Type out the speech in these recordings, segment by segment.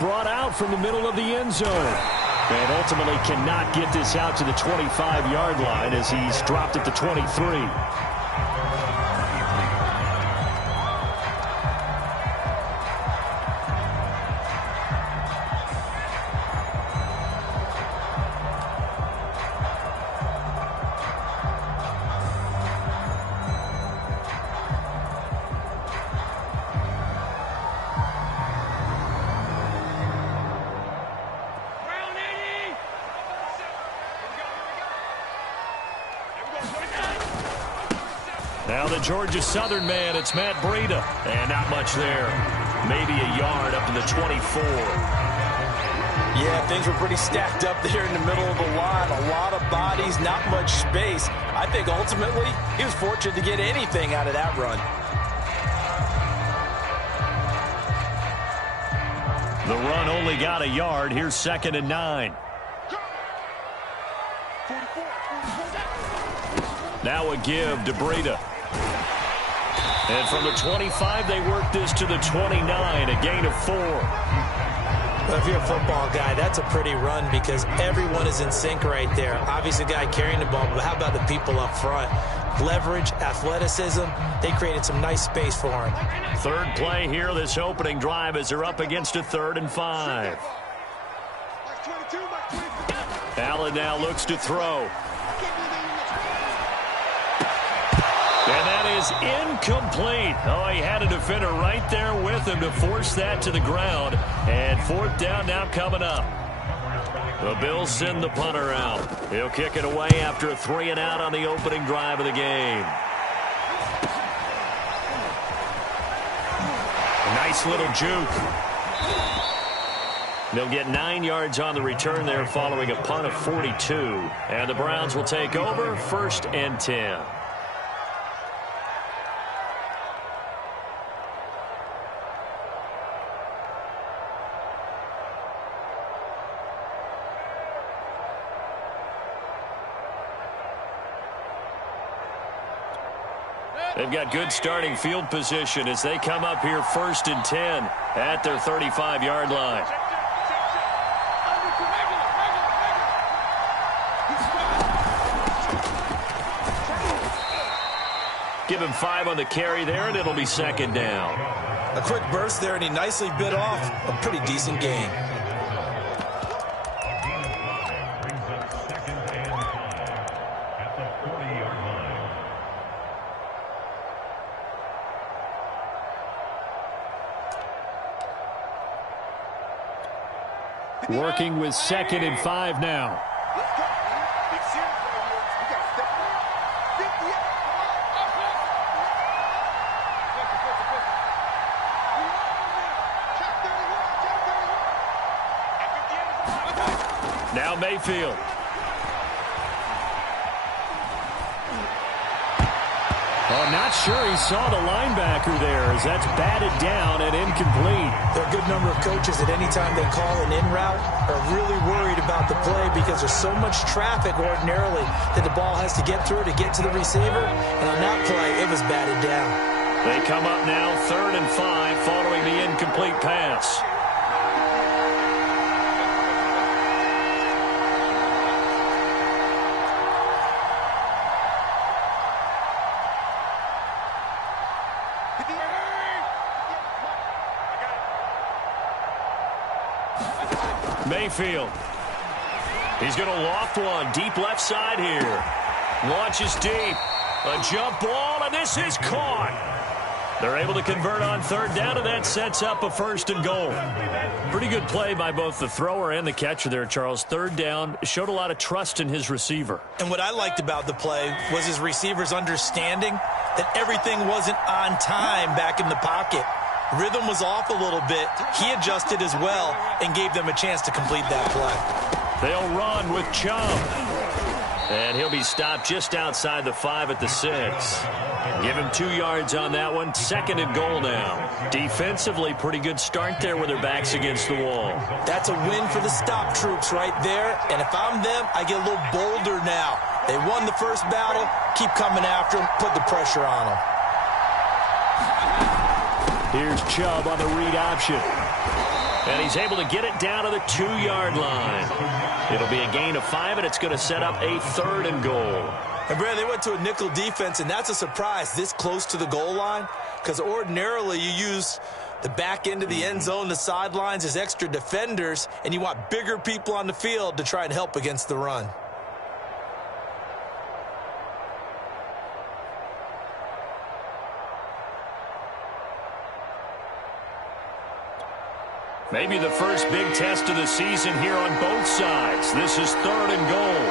brought out from the middle of the end zone. And ultimately cannot get this out to the 25-yard line as he's dropped at the 23. Now the Georgia Southern man, it's Matt Breida. And not much there. Maybe a yard up to the 24. Yeah, things were pretty stacked up there in the middle of the line. A lot of bodies, not much space. I think ultimately he was fortunate to get anything out of that run. The run only got a yard. Here's 2nd and 9. Now a give to Breida. And from the 25, they work this to the 29, a gain of 4. Well, if you're a football guy, that's a pretty run because everyone is in sync right there. Obviously, the guy carrying the ball, but how about the people up front? Leverage, athleticism, they created some nice space for him. Third play here, this opening drive, as they're up against a 3rd and 5. Allen now looks to throw. And that is incomplete. Oh, he had a defender right there with him to force that to the ground. And 4th down now coming up. The Bills send the punter out. He'll kick it away after a 3 and out on the opening drive of the game. A nice little juke. They'll get 9 yards on the return there following a punt of 42. And the Browns will take over 1st and 10. They've got good starting field position as they come up here 1st and 10 at their 35-yard line. Give him 5 on the carry there, and it'll be 2nd down. A quick burst there, and he nicely bit off a pretty decent gain. Working with 2nd and 5 now. Now Mayfield. Oh, not sure he saw the linebacker there as that's batted down and incomplete. There are a good number of coaches that anytime they call an in route are really worried about the play because there's so much traffic ordinarily that the ball has to get through to get to the receiver. And on that play, it was batted down. They come up now 3rd and 5 following the incomplete pass. Mayfield. He's going to loft one deep left side here. Launches deep. A jump ball, and this is caught. They're able to convert on 3rd down, and that sets up a 1st and goal. Pretty good play by both the thrower and the catcher there, Charles. 3rd down, showed a lot of trust in his receiver. And what I liked about the play was his receiver's understanding that everything wasn't on time back in the pocket. Rhythm was off a little bit. He adjusted as well and gave them a chance to complete that play. They'll run with Chubb. And he'll be stopped just outside the 5 at the 6. Give him 2 yards on that one. 2nd and goal now. Defensively, pretty good start there with their backs against the wall. That's a win for the stop troops right there. And if I'm them, I get a little bolder now. They won the first battle. Keep coming after them. Put the pressure on them. Here's Chubb on the read option. And he's able to get it down to the 2-yard line. It'll be a gain of 5, and it's going to set up a 3rd and goal. And, Brad, they went to a nickel defense, and that's a surprise this close to the goal line, because ordinarily you use the back end of the end zone, the sidelines as extra defenders, and you want bigger people on the field to try and help against the run. Maybe the first big test of the season here on both sides. This is 3rd and goal.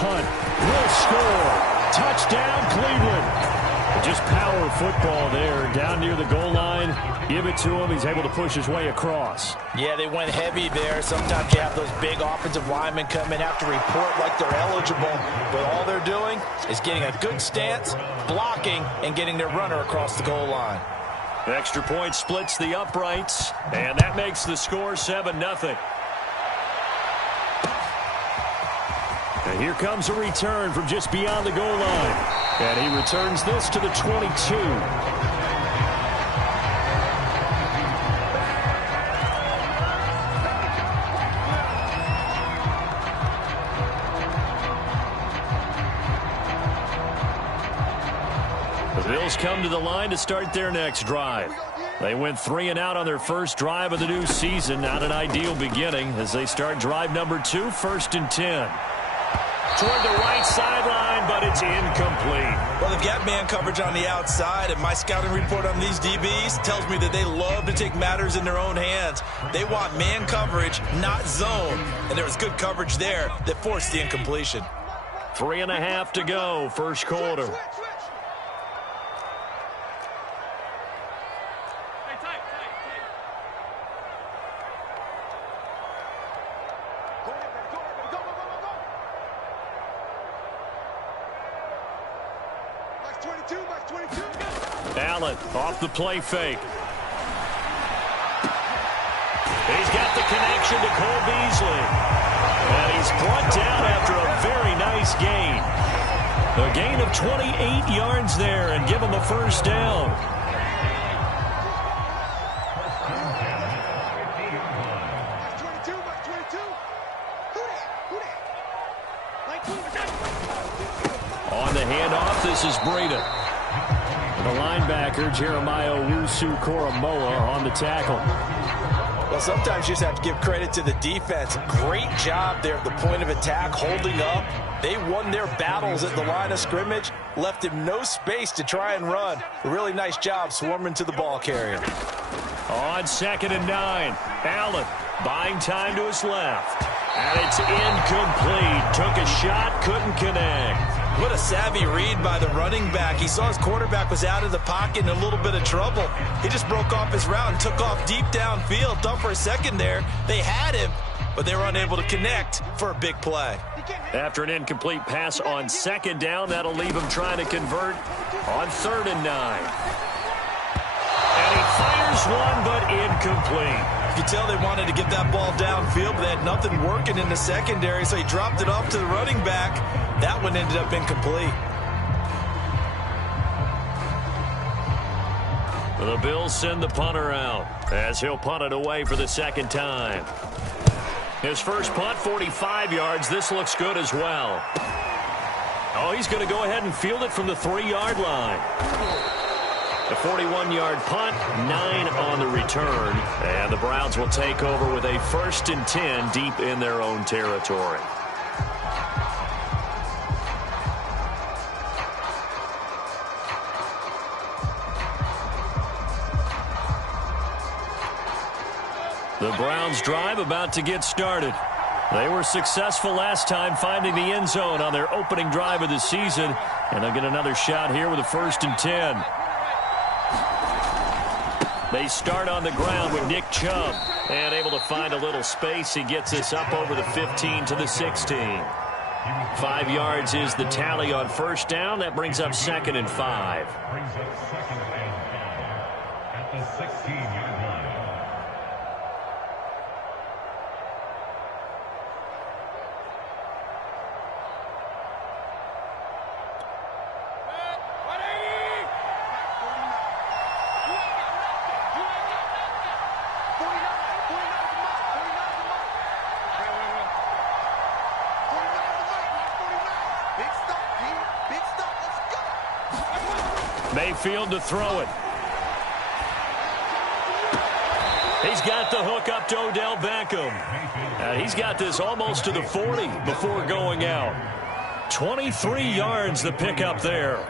Hunt will score. Touchdown, Cleveland. Just power football there down near the goal line. Give it to him. He's able to push his way across. Yeah, they went heavy there. Sometimes you have those big offensive linemen come in, have to report like they're eligible. But all they're doing is getting a good stance, blocking, and getting their runner across the goal line. Extra point splits the uprights, and that makes the score 7-0. And here comes a return from just beyond the goal line. And he returns this to the 22. The Bills come to the line to start their next drive. They went 3 and out on their first drive of the new season. Not an ideal beginning as they start drive number 2, 1st and 10. Toward the right sideline, but it's incomplete. Well, they've got man coverage on the outside, and my scouting report on these DBs tells me that they love to take matters in their own hands. They want man coverage, not zone, and there was good coverage there that forced the incompletion. 3.5 to go, first quarter. Allen off the play fake. He's got the connection to Cole Beasley. And he's brought down after a very nice gain. A gain of 28 yards there and give him a first down. On the handoff, this is Breida. The linebacker, Jeremiah Owusu-Koramoah, on the tackle. Well, sometimes you just have to give credit to the defense. Great job there at the point of attack, holding up. They won their battles at the line of scrimmage, left him no space to try and run. A really nice job swarming to the ball carrier. On 2nd and 9, Allen buying time to his left. And it's incomplete. Took a shot, couldn't connect. What a savvy read by the running back. He saw his quarterback was out of the pocket in a little bit of trouble. He just broke off his route and took off deep downfield. Thought for a second there they had him, but they were unable to connect for a big play. After an incomplete pass on 2nd down, that'll leave him trying to convert on 3rd and 9. And he fires one, but incomplete. You could tell they wanted to get that ball downfield, but they had nothing working in the secondary, so he dropped it off to the running back. That one ended up incomplete. The Bills send the punter out as he'll punt it away for the 2nd time. His first punt, 45 yards. This looks good as well. Oh, he's going to go ahead and field it from the 3-yard line. A 41-yard punt, 9 on the return. And the Browns will take over with a 1st and 10 deep in their own territory. The Browns drive about to get started. They were successful last time finding the end zone on their opening drive of the season. And they'll get another shot here with a 1st and 10. They start on the ground with Nick Chubb. And able to find a little space. He gets this up over the 15 to the 16. 5 yards is the tally on 1st down. That brings up 2nd and 5. At the 16-yard line. Mayfield to throw it. He's got the hook up to Odell Beckham. And he's got this almost to the 40 before going out. 23 yards the pickup there.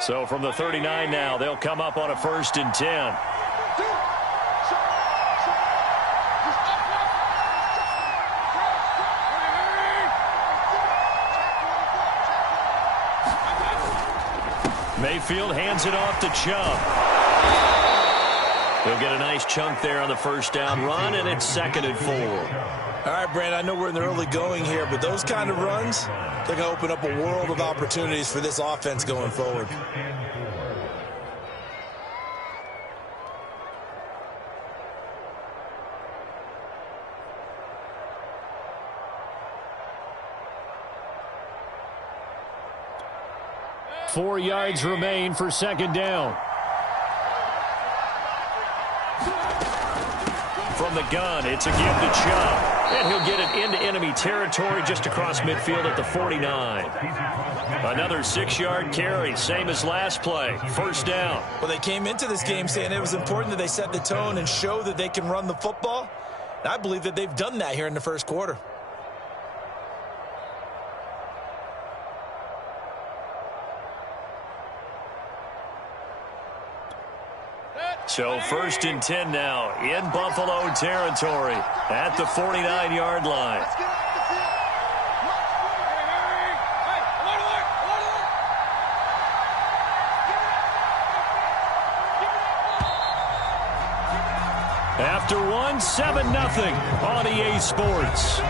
So from the 39 now, they'll come up on a 1st and 10. Mayfield hands it off to Chubb. He'll get a nice chunk there on the 1st down run, and it's 2nd and 4. All right, Brand, I know we're in the early going here, but those kind of runs, they're going to open up a world of opportunities for this offense going forward. Four yards remain for 2nd down. From the gun, it's a give to Chubb. And he'll get it into enemy territory just across midfield at the 49. Another 6-yard carry, same as last play. 1st down. Well, they came into this game saying it was important that they set the tone and show that they can run the football. And I believe that they've done that here in the 1st quarter. So 1st and 10 now in Buffalo territory at the 49-yard line. After 7-0 on EA Sports.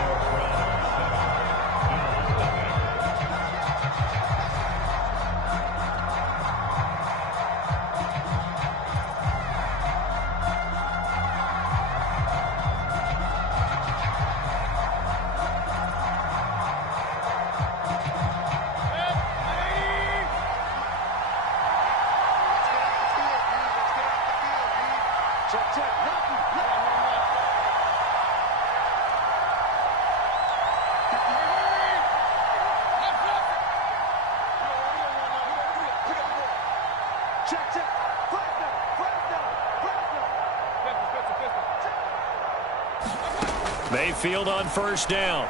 Mayfield on 1st down.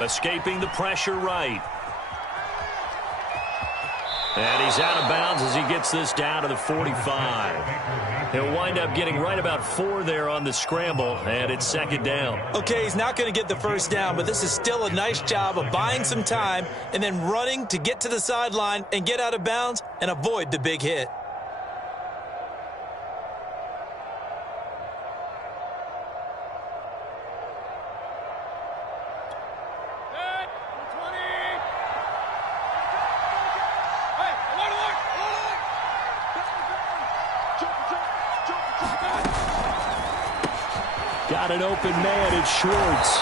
Escaping the pressure right. And he's out of bounds as he gets this down to the 45. He'll wind up getting right about 4 there on the scramble, and it's 2nd down. Okay, he's not going to get the 1st down, but this is still a nice job of buying some time and then running to get to the sideline and get out of bounds and avoid the big hit. Got an open man, it's Schwartz.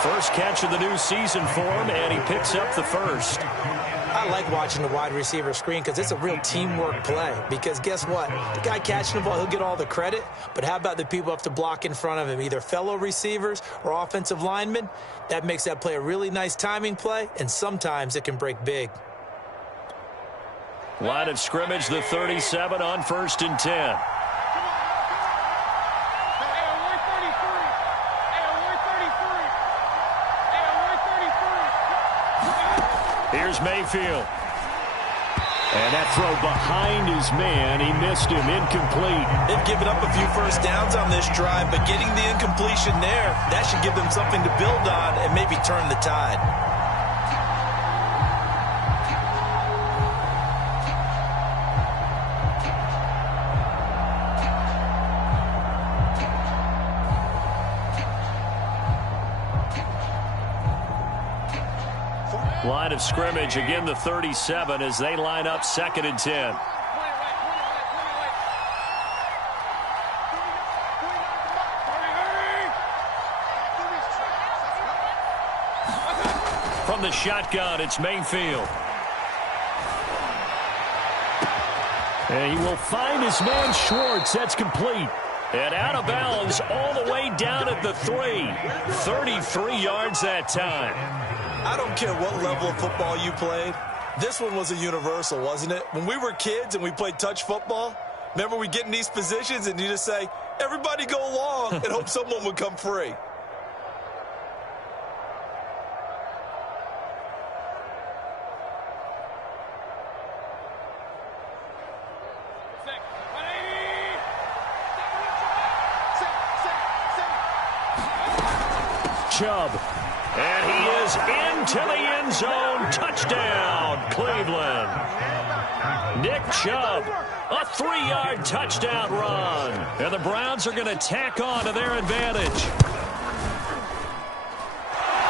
First catch of the new season for him, and he picks up the 1st. I like watching the wide receiver screen because it's a real teamwork play. Because guess what? The guy catching the ball, he'll get all the credit. But how about the people who have to block in front of him, either fellow receivers or offensive linemen? That makes that play a really nice timing play, and sometimes it can break big. Line of scrimmage, the 37 on 1st and 10. Here's Mayfield. And that throw behind his man. He missed him. Incomplete. They've given up a few 1st downs on this drive, but getting the incompletion there, that should give them something to build on and maybe turn the tide. Line of scrimmage, again the 37 as they line up 2nd and 10. From the shotgun, it's Mayfield. And he will find his man Schwartz. That's complete. And out of bounds all the way down at the 3. 33 yards that time. I don't care what level of football you played. This one was a universal, wasn't it? When we were kids and we played touch football, remember we get in these positions and you just say, everybody go long and hope someone would come free. Chubb. And he is into the end zone. Touchdown, Cleveland. Nick Chubb, a 3-yard touchdown run. And the Browns are going to tack on to their advantage.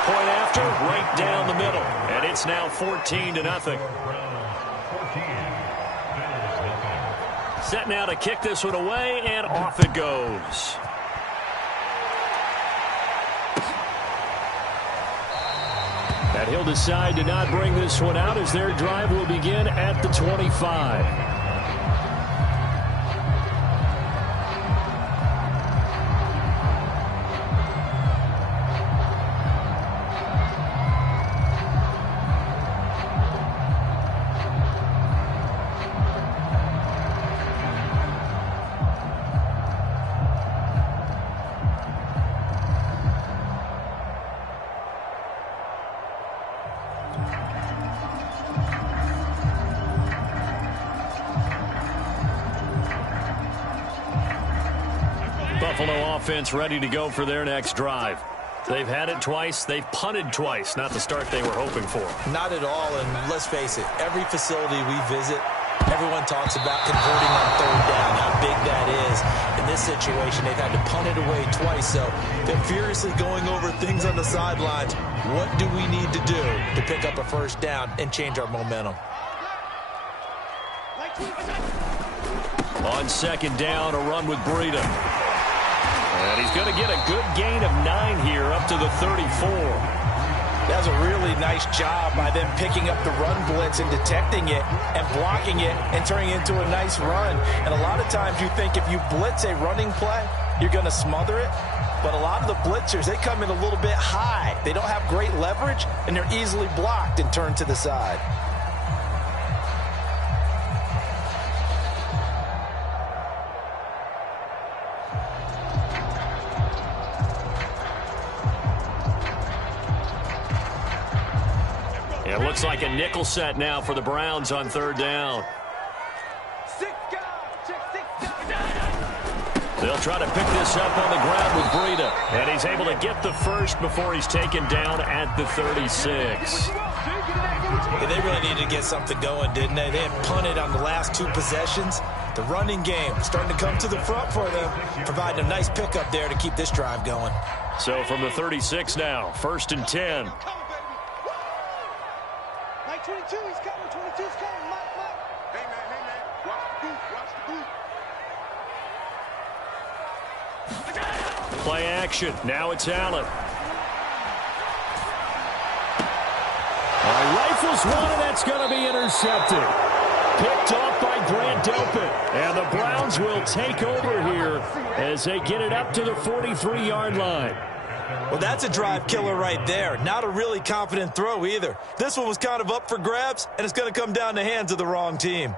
Point after, right down the middle. And it's now 14-0. Set now to kick this one away, and off it goes. And he'll decide to not bring this one out as their drive will begin at the 25. Buffalo offense ready to go for their next drive. They've had it twice. They've punted twice. Not the start they were hoping for. Not at all, and let's face it, every facility we visit, everyone talks about converting on third down, how big that is. In this situation, they've had to punt it away twice, so they're furiously going over things on the sidelines. What do we need to do to pick up a first down and change our momentum? On second down, a run with Breida. And he's going to get a good gain of 9 here up to the 34. That was a really nice job by them picking up the run blitz and detecting it and blocking it and turning it into a nice run. And a lot of times you think if you blitz a running play, you're going to smother it. But a lot of the blitzers, they come in a little bit high. They don't have great leverage, and they're easily blocked and turned to the side. It looks like a nickel set now for the Browns on third down. They'll try to pick this up on the ground with Breida. And he's able to get the first before he's taken down at the 36. Yeah, they really needed to get something going, didn't they? They had punted on the last 2 possessions. The running game starting to come to the front for them, providing a nice pickup there to keep this drive going. So from the 36 now, 1st and 10. 22, he's coming. 22's coming. Mike. Hey, man. Watch the boot. Play action. Now it's Allen. Rifles one, and that's going to be intercepted. Picked off by Grant Delpit. And the Browns will take over here as they get it up to the 43-yard line. Well, that's a drive killer right there. Not a really confident throw either. This one was kind of up for grabs, and it's going to come down the hands of the wrong team.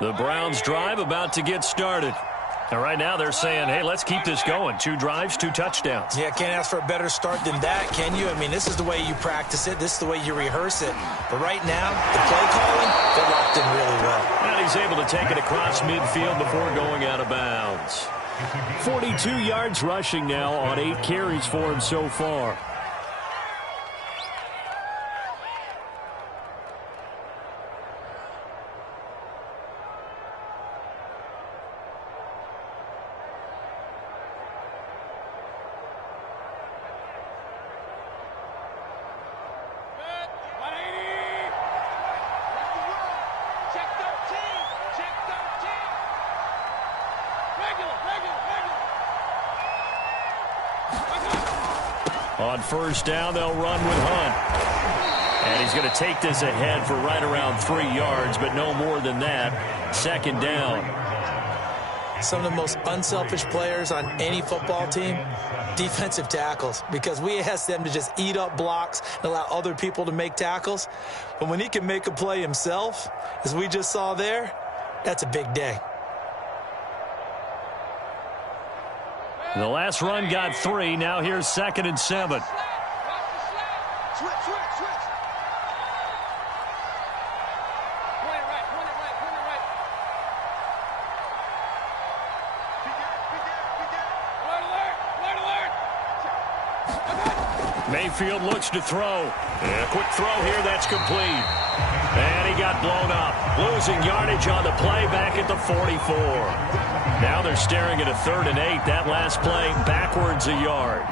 The Browns drive about to get started. And right now they're saying, hey, let's keep this going. 2 drives, 2 touchdowns. Yeah, can't ask for a better start than that, can you? I mean, this is the way you practice it. This is the way you rehearse it. But right now, the play calling, they're locked in really well. And he's able to take it across midfield before going out of bounds. 42 yards rushing now on 8 carries for him so far. On first down, they'll run with Hunt. And he's going to take this ahead for right around 3 yards, but no more than that. Second down. Some of the most unselfish players on any football team, defensive tackles, because we ask them to just eat up blocks and allow other people to make tackles. But when he can make a play himself, as we just saw there, that's a big day. The last run got 3. Now here's 2nd and 7. Switch. Mayfield looks to throw. And a quick throw here, that's complete. And he got blown up. Losing yardage on the play back at the 44. Now they're staring at a 3rd and 8. That last play backwards a yard.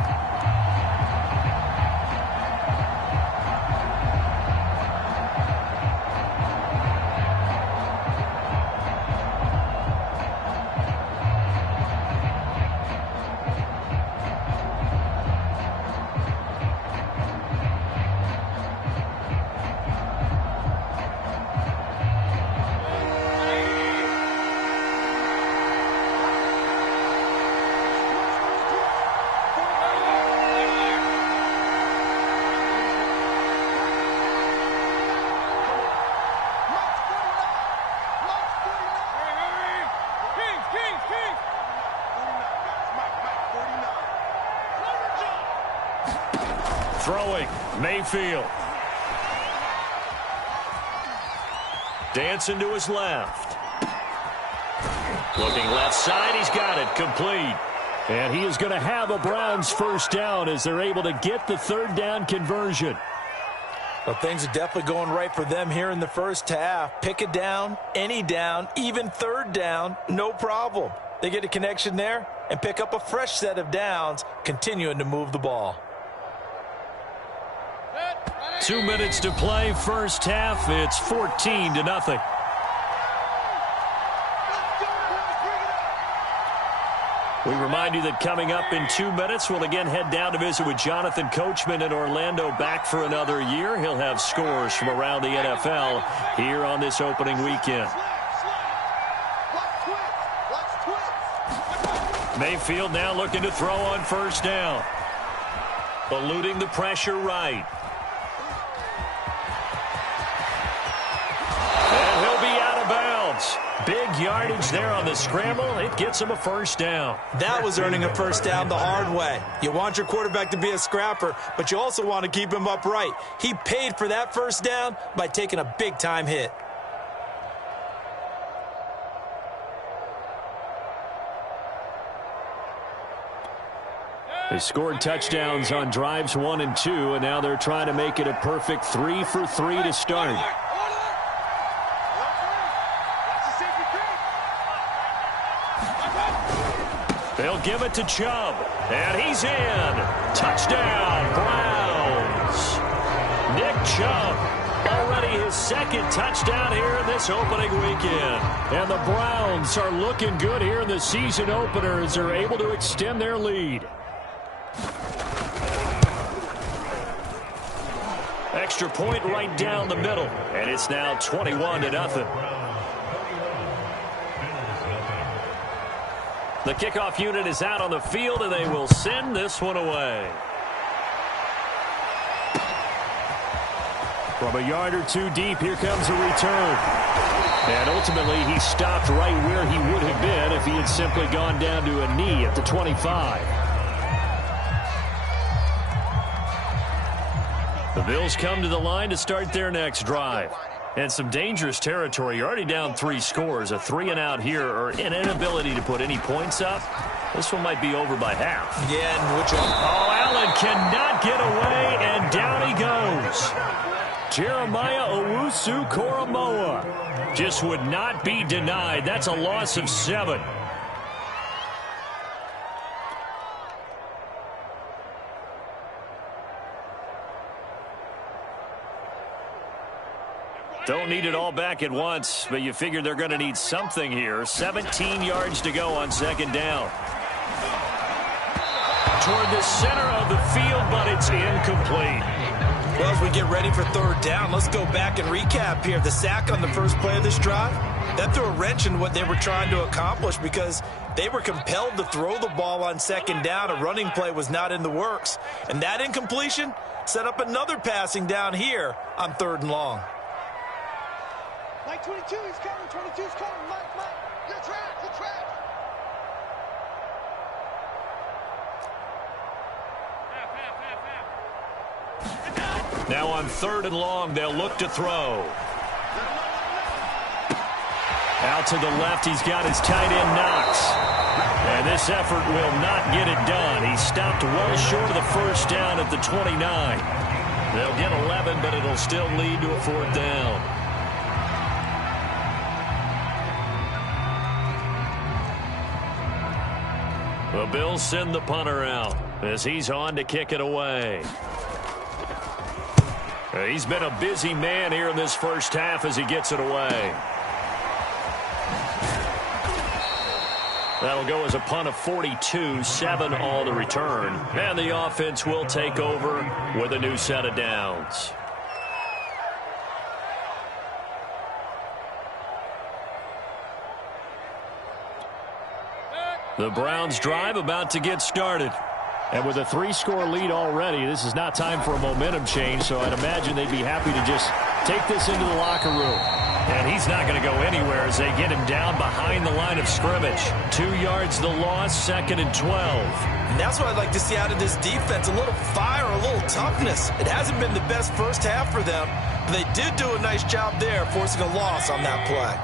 Throwing, Mayfield. Dancing to his left. Looking left side, he's got it, complete. And he is going to have a Browns first down as they're able to get the 3rd down conversion. Well, things are definitely going right for them here in the first half. Pick a down, any down, even 3rd down, no problem. They get a connection there and pick up a fresh set of downs, continuing to move the ball. 2 minutes to play, first half. It's 14-0. We remind you that coming up in 2 minutes, we'll again head down to visit with Jonathan Coachman in Orlando, back for another year. He'll have scores from around the NFL here on this opening weekend. Mayfield now looking to throw on first down. Eluding the pressure right. And he'll be out of bounds. Big yardage there on the scramble. It gets him a first down. That was earning a first down the hard way. You want your quarterback to be a scrapper, but you also want to keep him upright. He paid for that first down by taking a big-time hit. They scored touchdowns on drives 1 and 2, and now they're trying to make it a perfect 3 for 3 to start. They'll give it to Chubb, and he's in. Touchdown, Browns. Nick Chubb, already his 2nd touchdown here in this opening weekend. And the Browns are looking good here in the season opener as they're able to extend their lead. Extra point right down the middle, and it's now 21-0. The kickoff unit is out on the field, and they will send this one away. From a yard or 2 deep, here comes a return. And ultimately, he stopped right where he would have been if he had simply gone down to a knee at the 25. The Bills come to the line to start their next drive. And some dangerous territory. You're already down 3 scores. A 3-and-out here, or an inability to put any points up. This one might be over by half. Yeah, and which one? Oh, Allen cannot get away, and down he goes. Jeremiah Owusu-Koramoah just would not be denied. That's a loss of 7. Don't need it all back at once, but you figure they're going to need something here. 17 yards to go on 2nd down. toward the center of the field, but it's incomplete. Well, as we get ready for third down, let's go back and recap here. The sack on the first play of this drive, that threw a wrench in what they were trying to accomplish because they were compelled to throw the ball on second down. A running play was not in the works. And that incompletion set up another passing down here on third and long. Mike 22, he's coming. 22's coming. Mike. Your track. Now on third and long, they'll look to throw. Out to the left, he's got his tight end, Knox. And this effort will not get it done. He stopped well short of the first down at the 29. They'll get 11, but it'll still lead to a fourth down. The Bills send the punter out as he's on to kick it away. He's been a busy man here in this first half as he gets it away. That'll go as a punt of 42, 7 all to return. And the offense will take over with a new set of downs. The Browns drive about to get started. And with a 3-score lead already, this is not time for a momentum change, so I'd imagine they'd be happy to just take this into the locker room. And he's not going to go anywhere as they get him down behind the line of scrimmage. 2 yards the loss, 2nd and 12. And that's what I'd like to see out of this defense, a little fire, a little toughness. It hasn't been the best first half for them, but they did do a nice job there, forcing a loss on that play.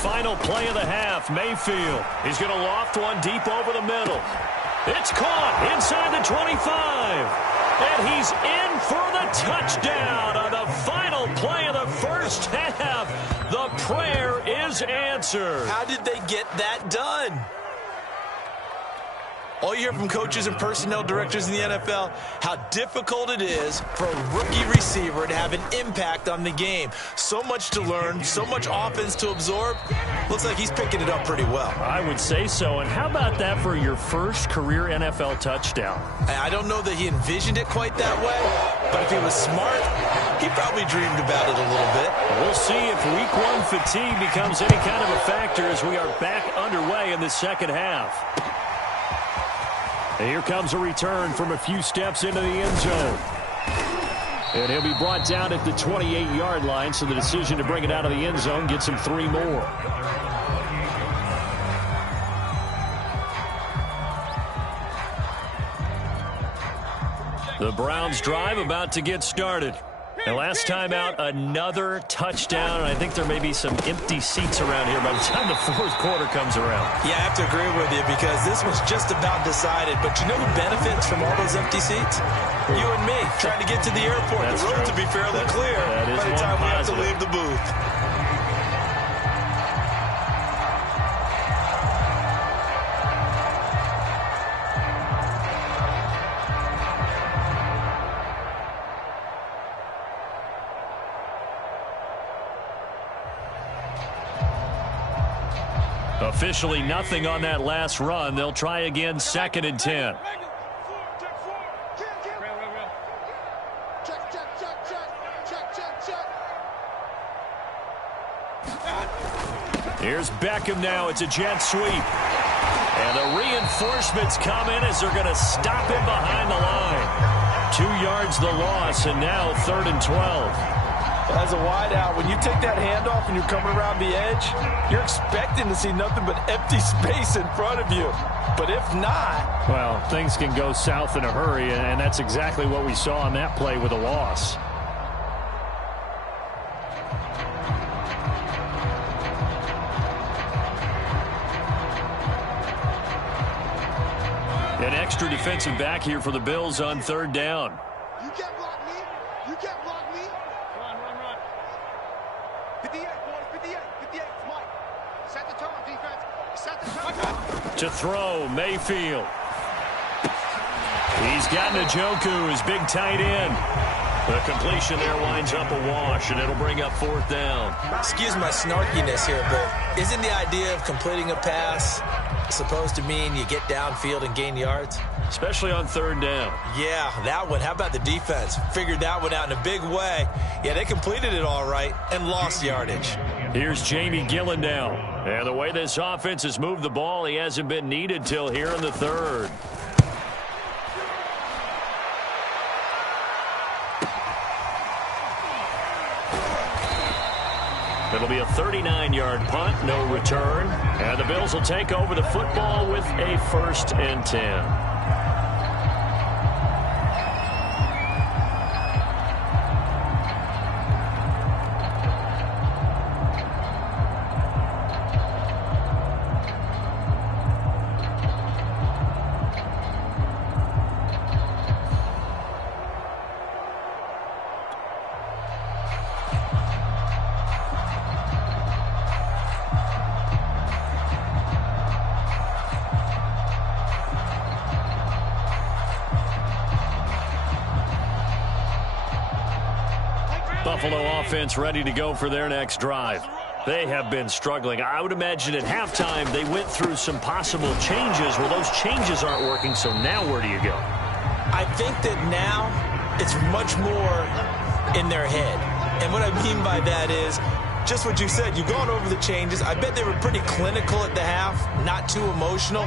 Final play of the half, Mayfield. He's going to loft one deep over the middle. It's caught inside the 25. And he's in for the touchdown on the final play of the first half. The prayer is answered. How did they get that done? All you hear from coaches and personnel directors in the NFL, how difficult it is for a rookie receiver to have an impact on the game. So much to learn, so much offense to absorb. Looks like he's picking it up pretty well. I would say so. And how about that for your first career NFL touchdown? I don't know that he envisioned it quite that way, but if he was smart, he probably dreamed about it a little bit. We'll see if week 1 fatigue becomes any kind of a factor as we are back underway in the second half. And here comes a return from a few steps into the end zone. And he'll be brought down at the 28-yard line, so the decision to bring it out of the end zone gets him 3 more. The Browns drive about to get started. And last time out, another touchdown. And I think there may be some empty seats around here by the time the fourth quarter comes around. Yeah, I have to agree with you because this was just about decided. But you know who benefits from all those empty seats? You and me, trying to get to the airport. That's the road to be fairly clear by the time we have to leave the booth. Officially nothing on that last run. They'll try again, 2nd and 10. Here's Beckham now. It's a jet sweep. And the reinforcements come in as they're going to stop him behind the line. 2 yards the loss, and now 3rd and 12. As a wideout, when you take that handoff and you're coming around the edge, you're expecting to see nothing but empty space in front of you. But if not... well, things can go south in a hurry, and that's exactly what we saw on that play with a loss. An extra defensive back here for the Bills on 3rd down. You can't block me. You can't block me. Run. 58, boys. 58. Mike. Set the tone, defense. Set the tone. To throw, Mayfield. He's got Njoku, his big tight end. The completion there winds up a wash, and it'll bring up 4th down. Excuse my snarkiness here, but isn't the idea of completing a pass supposed to mean you get downfield and gain yards? Especially on 3rd down. Yeah, that one. How about the defense? Figured that one out in a big way. Yeah, they completed it all right and lost yardage. Here's Jamie Gillen now. And the way this offense has moved the ball, he hasn't been needed till here in the 3rd. It'll be a 39-yard punt, no return. And the Bills will take over the football with a 1st and 10. Buffalo offense ready to go for their next drive. They have been struggling. I would imagine at halftime they went through some possible changes. Well, those changes aren't working, so now where do you go? I think that now it's much more in their head. And what I mean by that is just what you said. You've gone over the changes. I bet they were pretty clinical at the half, not too emotional.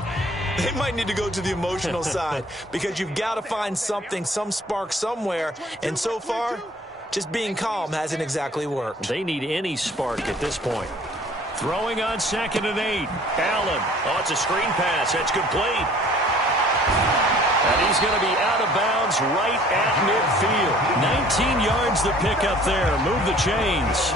They might need to go to the emotional side because you've got to find something, some spark somewhere. And so far, just being calm hasn't exactly worked. They need any spark at this point. Throwing on 2nd and 8. Allen. Oh, it's a screen pass. That's complete. And he's going to be out of bounds right at midfield. 19 yards to pick up there. Move the chains.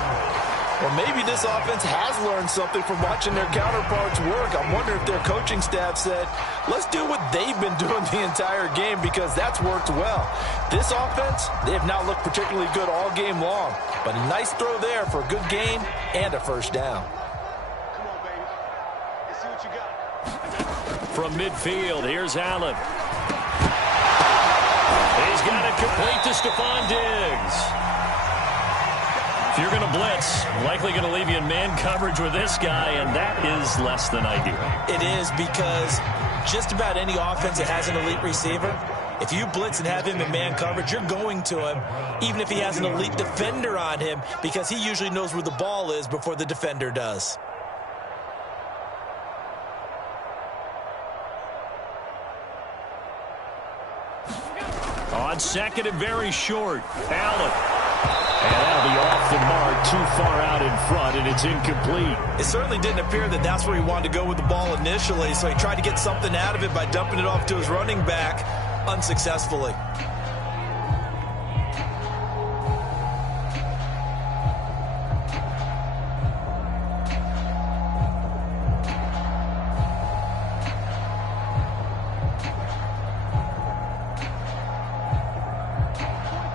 Well, maybe this offense has learned something from watching their counterparts work. I wonder if their coaching staff said, let's do what they've been doing the entire game because that's worked well. This offense, they have not looked particularly good all game long. But a nice throw there for a good gain and a 1st down. Come on, baby. Let's see what you got. From midfield, here's Allen. He's got it complete to Stephon Diggs. If you're going to blitz, likely going to leave you in man coverage with this guy, and that is less than ideal. It is because just about any offense that has an elite receiver, if you blitz and have him in man coverage, you're going to him, even if he has an elite defender on him, because he usually knows where the ball is before the defender does. On 2nd and very short, Allen. And that'll be off the mark, too far out in front, and it's incomplete. It certainly didn't appear that that's where he wanted to go with the ball initially, so he tried to get something out of it by dumping it off to his running back unsuccessfully.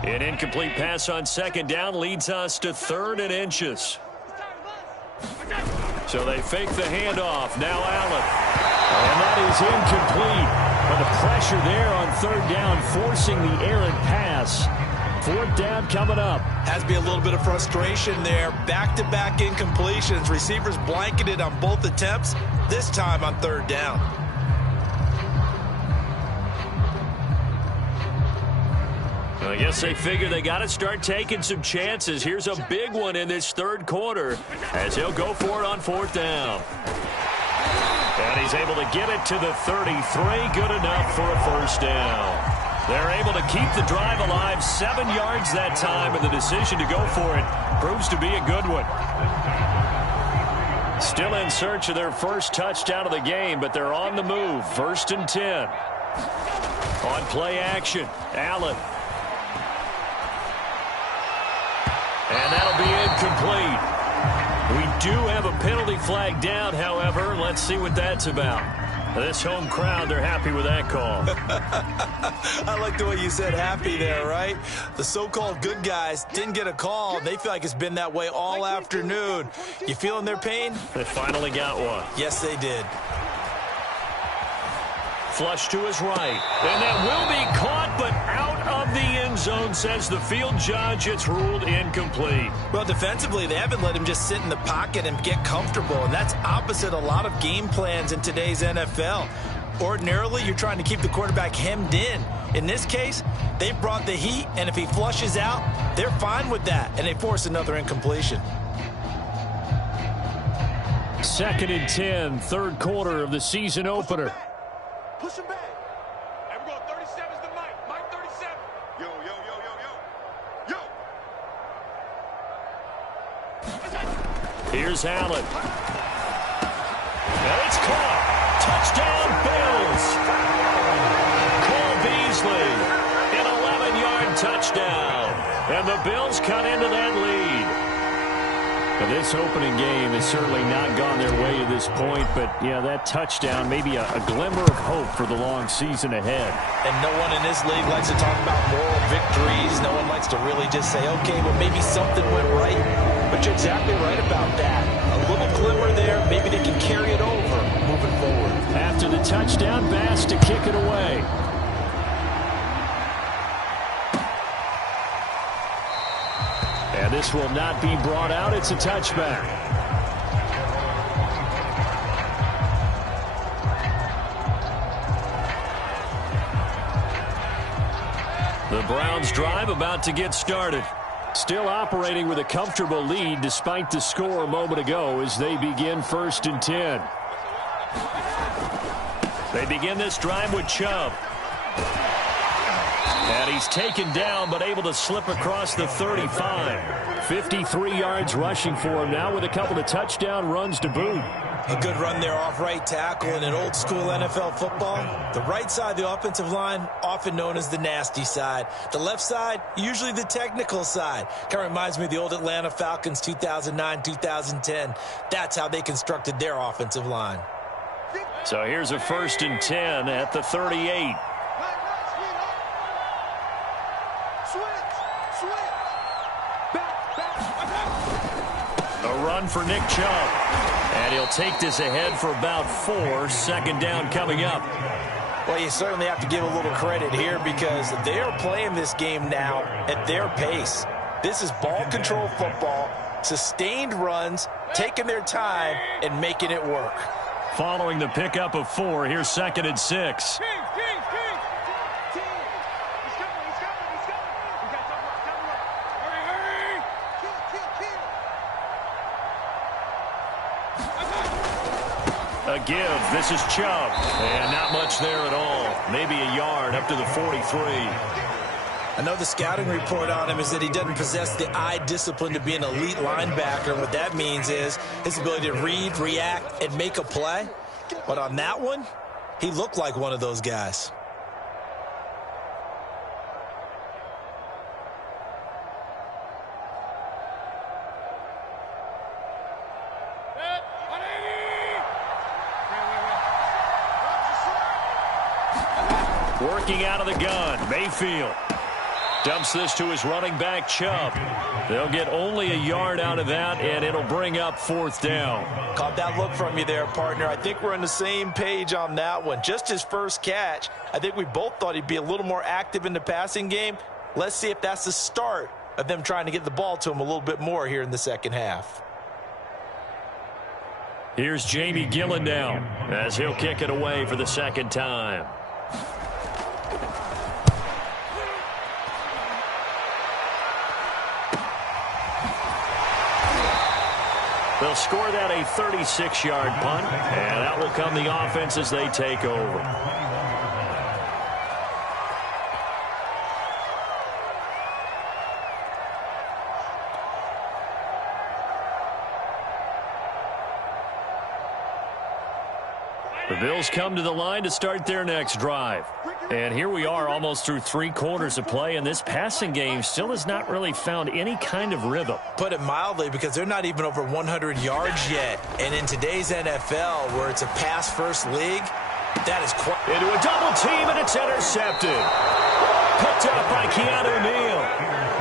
An incomplete pass on 2nd down leads us to 3rd and inches. So they fake the handoff. Now Allen. And that is incomplete. But the pressure there on 3rd down, forcing the errant pass. 4th down coming up. Has to be a little bit of frustration there. Back-to-back incompletions. Receivers blanketed on both attempts, this time on 3rd down. I guess they figure they got to start taking some chances. Here's a big one in this 3rd quarter as he'll go for it on 4th down. And he's able to get it to the 33. Good enough for a 1st down. They're able to keep the drive alive. 7 yards that time, and the decision to go for it proves to be a good one. Still in search of their first touchdown of the game, but they're on the move. 1st and 10. On play action, Allen. And that'll be incomplete. We do have a penalty flag down, however. Let's see what that's about. This home crowd, they're happy with that call. I like the way you said happy there, right? The so-called good guys didn't get a call. They feel like it's been that way all afternoon. You feeling their pain? They finally got one. Yes, they did. Flush to his right. And that will be caught, but out of the end zone says the field judge, it's ruled incomplete. Well, defensively, they haven't let him just sit in the pocket and get comfortable, and that's opposite a lot of game plans in today's NFL. Ordinarily, you're trying to keep the quarterback hemmed in. In this case, they brought the heat, and if he flushes out, they're fine with that, and they force another incompletion. 2nd and 10, third quarter of the season opener. Push him back. And we're going 37's to Mike. Mike 37. Yo, yo, yo, yo, yo. Yo. Here's Allen. And it's caught. Touchdown, Bills. Cole Beasley, an 11-yard touchdown. And the Bills cut into that lead. Now, this opening game has certainly not gone their way to this point, but, yeah, that touchdown, maybe a glimmer of hope for the long season ahead. And no one in this league likes to talk about moral victories. No one likes to really just say, okay, well, maybe something went right. But you're exactly right about that. A little glimmer there, maybe they can carry it over moving forward. After the touchdown, Bass to kick it away. And this will not be brought out. It's a touchback. The Browns drive about to get started. Still operating with a comfortable lead despite the score a moment ago as they begin 1st and 10. They begin this drive with Chubb. And he's taken down but able to slip across the 35. 53 yards rushing for him now with a couple of touchdown runs to boot. A good run there off right tackle in an old school NFL football. The right side of the offensive line, often known as the nasty side. The left side, usually the technical side. Kind of reminds me of the old Atlanta Falcons 2009-2010. That's how they constructed their offensive line. So here's a 1st and 10 at the 38. A run for Nick Chubb. And he'll take this ahead for about 4. 2nd down coming up. Well, you certainly have to give a little credit here because they are playing this game now at their pace. This is ball control football, sustained runs, taking their time, and making it work. Following the pickup of 4, here's 2nd and 6. A give. This is Chubb. And not much there at all. Maybe a yard up to the 43. I know the scouting report on him is that he doesn't possess the eye discipline to be an elite linebacker. And what that means is his ability to read, react, and make a play. But on that one, he looked like one of those guys. Working out of the gun, Mayfield. Dumps this to his running back, Chubb. They'll get only a yard out of that, and it'll bring up 4th down. Caught that look from you there, partner. I think we're on the same page on that one. Just his first catch. I think we both thought he'd be a little more active in the passing game. Let's see if that's the start of them trying to get the ball to him a little bit more here in the second half. Here's Jamie Gillen now as he'll kick it away for the 2nd time. They'll score that a 36-yard punt, and that will come the offense as they take over. The Bills come to the line to start their next drive. And here we are almost through 3 quarters of play, and this passing game still has not really found any kind of rhythm. Put it mildly, because they're not even over 100 yards yet. And in today's NFL, where it's a pass-first league, that is quite... Into a double team, and it's intercepted. Picked up by Keanu Neal.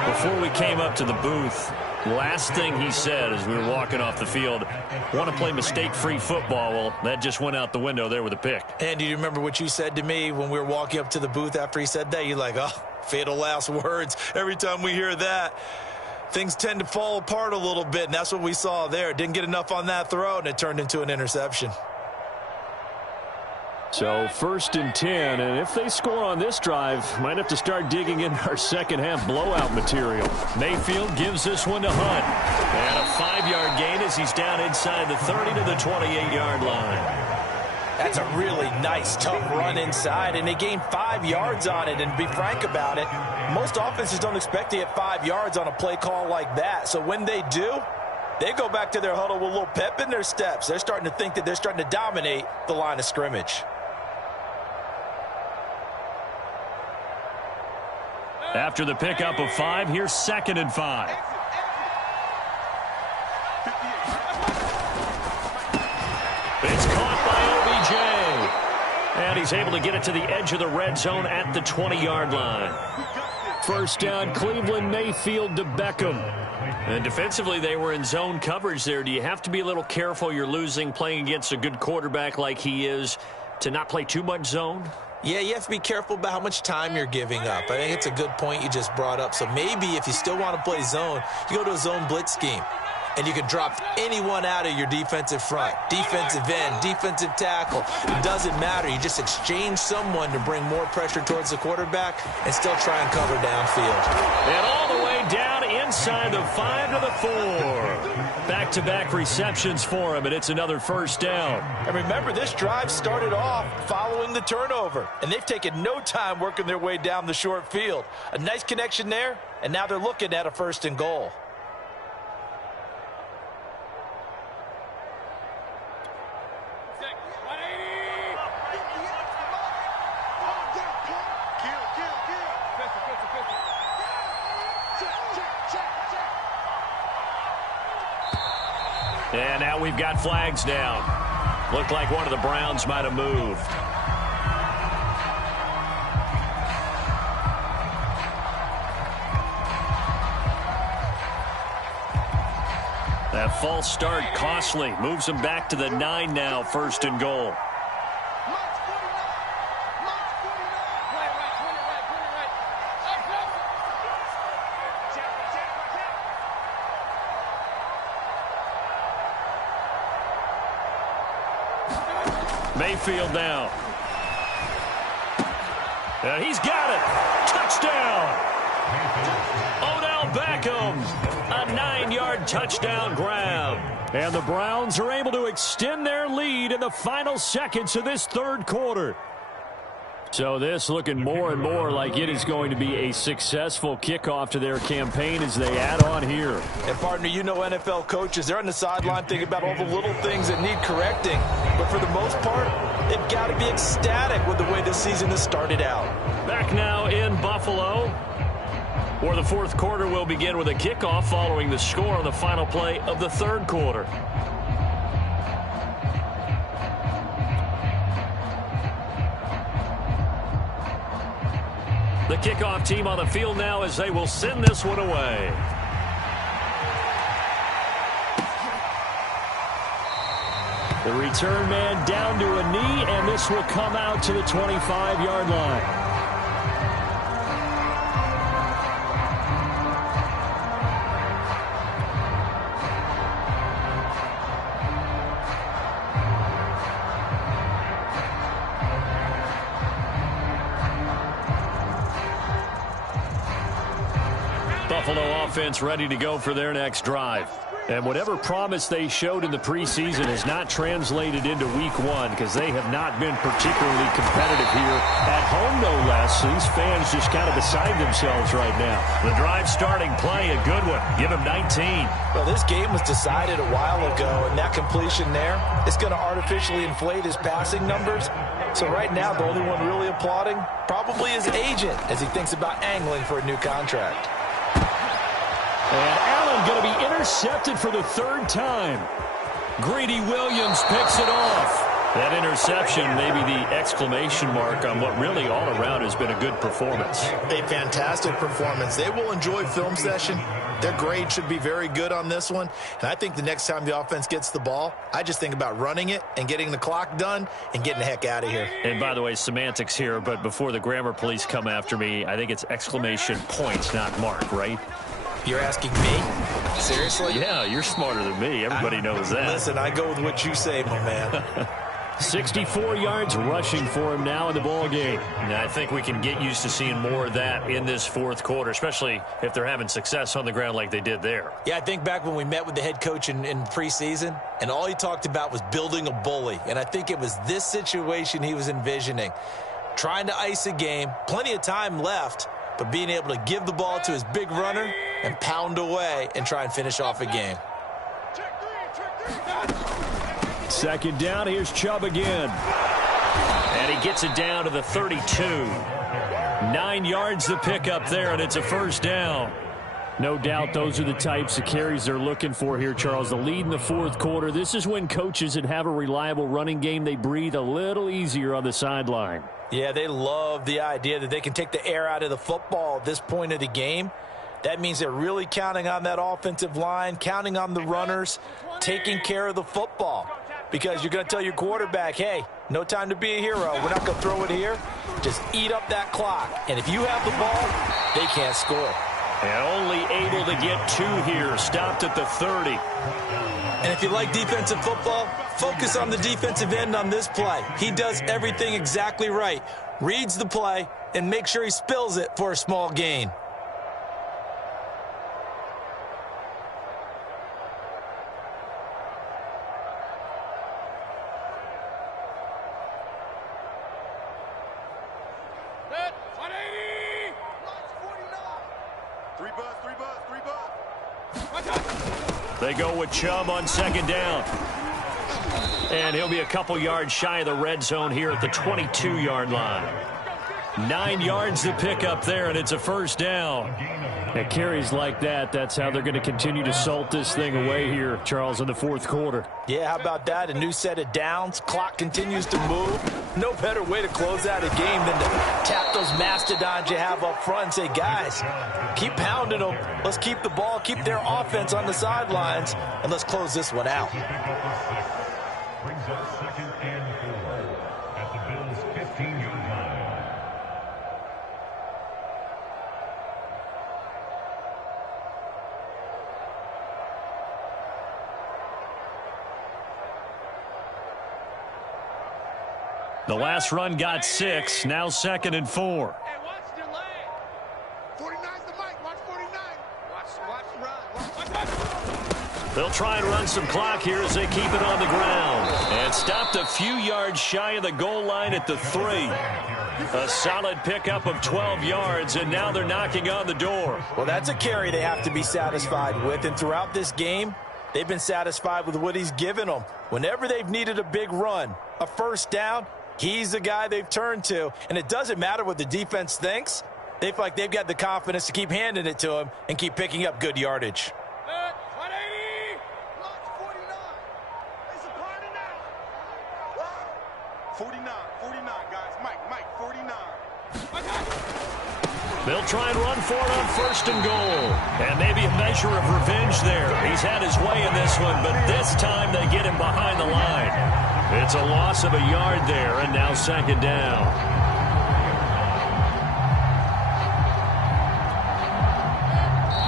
Before we came up to the booth, last thing he said as we were walking off the field, want to play mistake-free football. Well, that just went out the window there with a pick. And do you remember what you said to me when we were walking up to the booth after he said that? You're like, oh, fatal last words. Every time we hear that, things tend to fall apart a little bit, and that's what we saw there. Didn't get enough on that throw, and it turned into an interception. So 1st and 10, and if they score on this drive, might have to start digging in our second-half blowout material. Mayfield gives this one to Hunt. And a 5-yard gain as he's down inside the 30 to the 28-yard line. That's a really nice, tough run inside, and they gained 5 yards on it. And to be frank about it, most offenses don't expect to get 5 yards on a play call like that. So when they do, they go back to their huddle with a little pep in their steps. They're starting to think that they're starting to dominate the line of scrimmage. After the pickup of 5, here's 2nd and 5. It's caught by OBJ. And he's able to get it to the edge of the red zone at the 20-yard line. 1st down, Cleveland, Mayfield to Beckham. And defensively, they were in zone coverage there. Do you have to be a little careful? You're losing, playing against a good quarterback like he is, to not play too much zone? Yeah, you have to be careful about how much time you're giving up. I think it's a good point you just brought up. So maybe if you still want to play zone, you go to a zone blitz scheme. And you can drop anyone out of your defensive front. Defensive end, defensive tackle. It doesn't matter. You just exchange someone to bring more pressure towards the quarterback and still try and cover downfield. And all the way down inside the 5 to the 4. Back-to-back receptions for him, and it's another 1st down. And remember, this drive started off following the turnover. And they've taken no time working their way down the short field. A nice connection there, and now they're looking at a 1st and goal. And now we've got flags down. Looked like one of the Browns might have moved. That false start costly. Moves him back to the 9 now, 1st and goal. Mayfield now. And he's got it. Touchdown. Odell Beckham. A 9-yard touchdown grab. And the Browns are able to extend their lead in the final seconds of this 3rd quarter. So this looking more and more like it is going to be a successful kickoff to their campaign as they add on here. And, partner, you know NFL coaches, they're on the sideline thinking about all the little things that need correcting. But for the most part, they've got to be ecstatic with the way this season has started out. Back now in Buffalo, where the 4th quarter will begin with a kickoff following the score on the final play of the 3rd quarter. The kickoff team on the field now as they will send this one away. The return man down to a knee, and this will come out to the 25-yard line. Buffalo offense ready to go for their next drive. And whatever promise they showed in the preseason has not translated into week 1 because they have not been particularly competitive here at home, no less. So these fans just kind of beside themselves right now. The drive starting play, a good one. Give him 19. Well, this game was decided a while ago, and that completion there is going to artificially inflate his passing numbers. So right now, the only one really applauding probably his agent as he thinks about angling for a new contract. And Allen going to be intercepted for the 3rd time. Greedy Williams picks it off. That interception may be the exclamation mark on what really all around has been a good performance. A fantastic performance. They will enjoy film session. Their grade should be very good on this one. And I think the next time the offense gets the ball, I just think about running it and getting the clock done and getting the heck out of here. And by the way, semantics here, but before the grammar police come after me, I think it's exclamation points, not mark, right? You're asking me? Seriously? Yeah, you're smarter than me. Everybody knows that. Listen, I go with what you say, my man. 64 yards rushing for him now in the ball game. And I think we can get used to seeing more of that in this fourth quarter, especially if they're having success on the ground like they did there. Yeah, I think back when we met with the head coach in preseason, and all he talked about was building a bully. And I think it was this situation he was envisioning. Trying to ice a game, plenty of time left, but being able to give the ball to his big runner and pound away and try and finish off a game. Second down, here's Chubb again. And he gets it down to the 32. 9 yards to pick up there, and it's a first down. No doubt those are the types of carries they're looking for here, Charles. The lead in the fourth quarter. This is when coaches that have a reliable running game, they breathe a little easier on the sideline. Yeah, they love the idea that they can take the air out of the football at this point of the game. That means they're really counting on that offensive line, counting on the runners, taking care of the football. Because you're going to tell your quarterback, hey, no time to be a hero. We're not going to throw it here. Just eat up that clock. And if you have the ball, they can't score. And only able to get 2 here. Stopped at the 30. And if you like defensive football, focus on the defensive end on this play. He does everything exactly right. Reads the play and make sure he spills it for a small gain. They go with Chubb on second down. And he'll be a couple yards shy of the red zone here at the 22-yard line. 9 yards to pick up there, and it's a first down. And carries like that, that's how they're going to continue to salt this thing away here, Charles, in the fourth quarter. Yeah, how about that? A new set of downs. Clock continues to move. No better way to close out a game than to tap those mastodons you have up front and say, guys, keep pounding them. Let's keep the ball, keep their offense on the sidelines, and let's close this one out. Brings up 2nd and 4 at the Bills' 15-yard line. The last run got 6. Now 2nd and 4. Hey, watch the leg. 49's the mic. Watch 49. Watch the run. They'll try and run some clock here as they keep it on the ground. And stopped a few yards shy of the goal line at the 3. A solid pickup of 12 yards, and now they're knocking on the door. Well, that's a carry they have to be satisfied with, and throughout this game, they've been satisfied with what he's given them. Whenever they've needed a big run, a first down, he's the guy they've turned to, and it doesn't matter what the defense thinks. They feel like they've got the confidence to keep handing it to him and keep picking up good yardage. 49, guys. Mike, 49. They'll try and run for it on 1st and goal. And maybe a measure of revenge there. He's had his way in this one, but this time they get him behind the line. It's a loss of a yard there, and now 2nd down.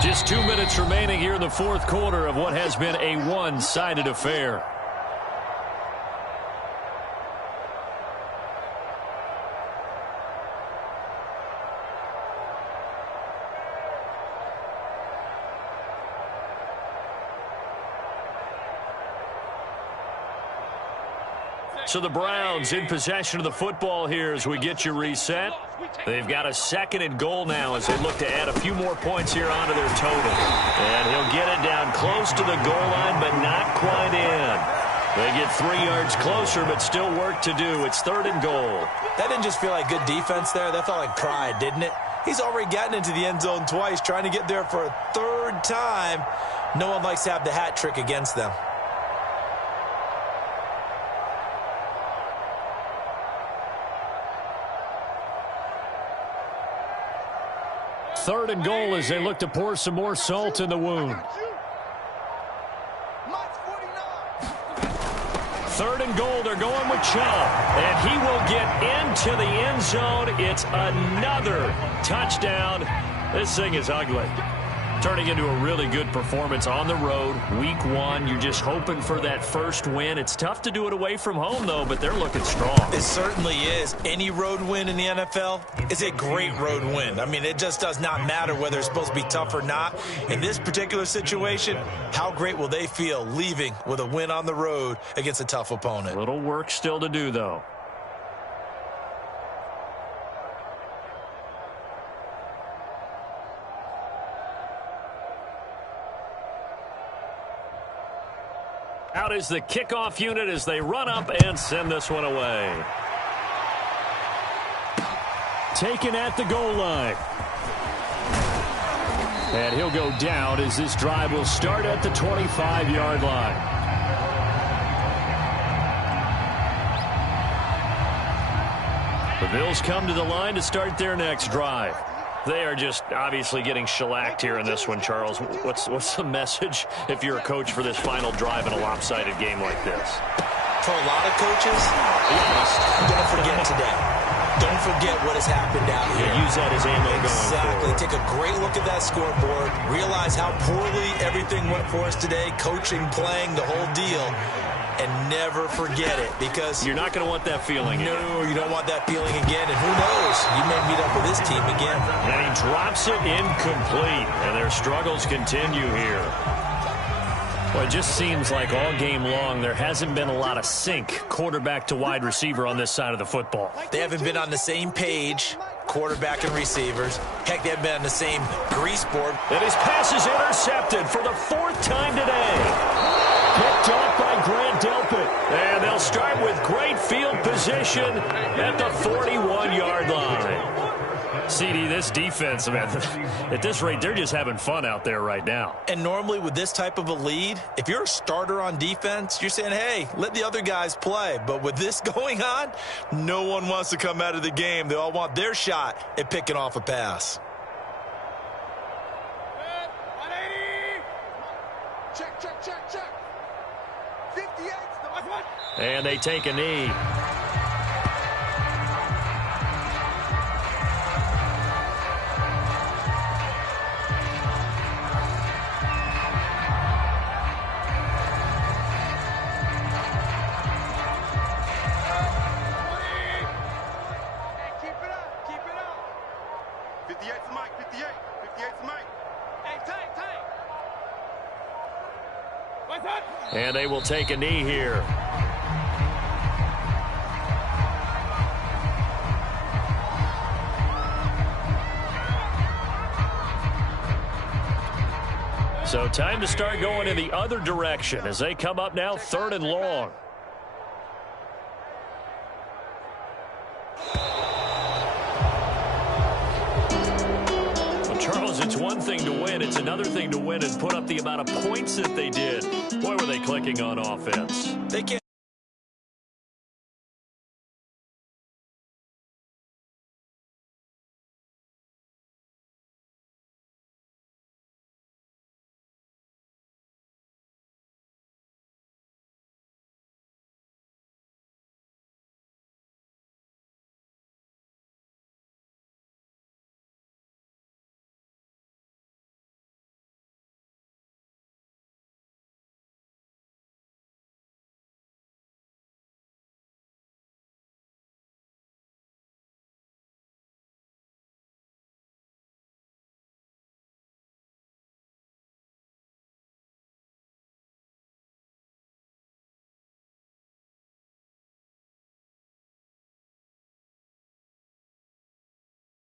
Just 2 minutes remaining here in the fourth quarter of what has been a one-sided affair. So the Browns in possession of the football here as we get you reset. They've got a 2nd and goal now as they look to add a few more points here onto their total. And he'll get it down close to the goal line, but not quite in. They get 3 yards closer, but still work to do. It's 3rd and goal. That didn't just feel like good defense there. That felt like pride, didn't it? He's already gotten into the end zone twice, trying to get there for a 3rd time. No one likes to have the hat trick against them. 3rd and goal as they look to pour some more salt in the wound. 3rd and goal, they're going with Chubb, and he will get into the end zone. It's another touchdown. This thing is ugly. Turning into a really good performance on the road. Week 1, you're just hoping for that first win. It's tough to do it away from home, though, but they're looking strong. It certainly is. Any road win in the NFL is a great road win. I mean, it just does not matter whether it's supposed to be tough or not. In this particular situation, how great will they feel leaving with a win on the road against a tough opponent? A little work still to do, though. Out is the kickoff unit as they run up and send this one away. Taken at the goal line. And he'll go down as this drive will start at the 25-yard line. The Bills come to the line to start their next drive. They are just obviously getting shellacked here in this one, Charles. What's the message if you're a coach for this final drive in a lopsided game like this? For a lot of coaches, be honest, don't forget today. Don't forget what has happened out here. Use that as ammo going forward. Exactly. Take a great look at that scoreboard. Realize how poorly everything went for us today. Coaching, playing, the whole deal. And never forget it, because you're not going to want that feeling again. No, you don't want that feeling again. And who knows? You may meet up with this team again. And he drops it incomplete. And their struggles continue here. Well, it just seems like all game long there hasn't been a lot of sync quarterback to wide receiver on this side of the football. They haven't been on the same page, quarterback and receivers. Heck, they haven't been on the same grease board. And his pass is intercepted for the 4th time today. Picked off by Grant Delpit. And they'll start with great field position at the 41-yard line. CD, this defense, man, at this rate, they're just having fun out there right now. And normally with this type of a lead, if you're a starter on defense, you're saying, hey, let the other guys play. But with this going on, no one wants to come out of the game. They all want their shot at picking off a pass. Check, check, check, check. 58, and they take a knee. Keep it up, keep it up. 58's Mike, 58, 58's Mike. Hey, tight, tight. And they will take a knee here. So time to start going in the other direction as they come up now 3rd and long. Charles, it's one thing to win. It's another thing to win and put up the amount of points that they did. Boy, were they clicking on offense. They can't